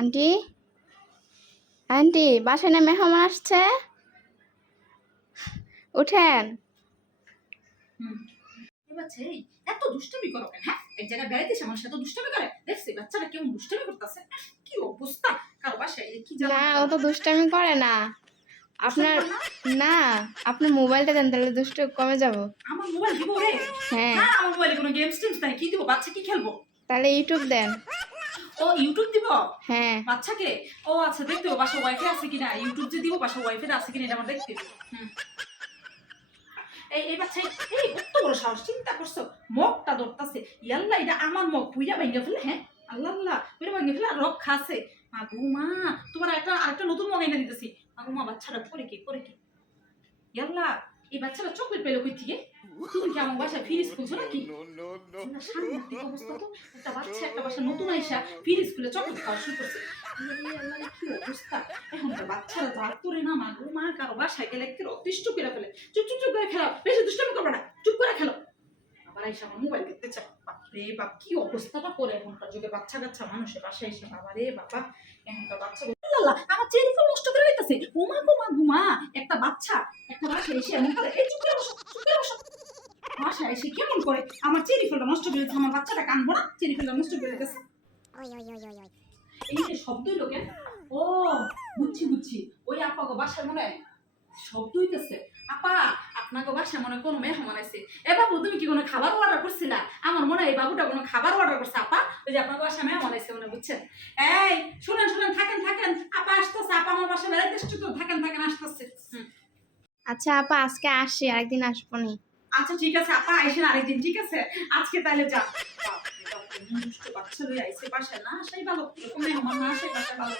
Aunty aunty বাসায় না মেহমান আসছে, উঠেন। এত দুষ্টামি করো কেন? হ্যাঁ, এক জায়গায় বেড়াইতেছে আমার সাথে দুষ্টামি করে, দেখছি বাচ্চাটা কেমন দুষ্টামি করতেছে। কি অবস্থা কারো বাসায়, কি না জানো ও তো দুষ্টামি করে না, আপনার না আপনার মোবাইলটা দেন, তাহলে দুষ্ট কমে যাব। আমার মোবাইল দিব রে? হ্যাঁ। না আমার মোবাইলে কোনো গেমস টেমস নাই, কি দিব? বাচ্চা কি খেলবো? তাহলে ইউটিউব দেন। ও ইউটিউব দিব হ্যাঁ। বাচ্চাকে? ও আচ্ছা, দেখতে হবে বাসা ওয়াইফাই আছে কিনা, ইউটিউব যে দিব বাসা ওয়াইফাই আছে কিনা এটা আমার দেখতে হবে। এই বাচ্চা, এই কত বড় সাহস, চিন্তা করছো মগটা ধরতাছে। ইয়াল্লা, এটা আমার মগ, পুইরা ভাঙা ফেলে। হ্যাঁ আল্লাহ আল্লাহ, পুইরা ভাঙা ফেলে আর রক্ষা আছে। আগু মা, তোমার আরেকটা নতুন মগ এনে দিতেছি। আগু মা, বাচ্চাটা করে কি ইয়াল্লা, এই বাচ্চাটা চকলেট পেলো কই থেকে? তুমি কি আমার বাসায় ফ্রিজ খুলছো নাকি? সাংঘাতিক অবস্থা তো, একটা বাসা নতুন আইসা ফ্রিজ খুলে চকলেট খাওয়া শুরু করছে। কি অবস্থা, এখন তো বাচ্চারা রাগ করে না। মা গো মা, কারো বাসায় গেলে একটু অতিষ্ঠ করে ফেলে। চুপ চুপ চুপ করে খেলো, বেশি দুষ্টামি করবে না, চুপ করে খেলো। আবার আইসা আমার মোবাইল দেখতে চায়। বাপরে বাপ, কি অবস্থাটা করে এখনকার যুগে বাচ্চা কাচ্চা মানুষের বাসায় এসে। বাবা রে বাবা, এখনকার বাচ্চা আমার চেরি ফুল নষ্ট করে দিতেছে। ওমা গো মা ঘুমা, একটা বাচ্চা বাসায় এসে এমন করে। এই চুপ করে বসো, চুপ করে বসো। বাসায় এসে কেমন করে আমার চেরি ফুলটা নষ্ট করে দিচ্ছে। আমার বাচ্চাটা কানবো না? চেরি ফুলটা নষ্ট করে দিতেছে। এই যে শব্দ হইলো কেন? ও বুঝছি, ওই আপা গো বাসায় মনে হয় শব্দ হইতেছে। আপা, আপনাকে বাসায় মনে কোনো মেহমান আছে। এ বাবু, তুমি কি কোনো খাবার অর্ডার করছিলা? আমার মনে হয় এই বাবুটা কোনো খাবার অর্ডার করছে। আপা, ওই যে আপনার বাসায় মেহমান আছে মনে, বুঝছেন? এই শুনেন, থাকেন, আপা আসতেছে। আপা আমার বাসায় বেড়াইতে এসছে তো, থাকেন আসতেছে। আচ্ছা আপা, আজকে আসি, আরেকদিন আসবো নি। আচ্ছা ঠিক আছে আপা, আইসেন আরেকদিন। ঠিক আছে, আজকে তাহলে যা। বাচ্চা লই আইছে বাসায়, না আসাই ভালো, এরকম মেহমান না আসাই বাসায় ভালো।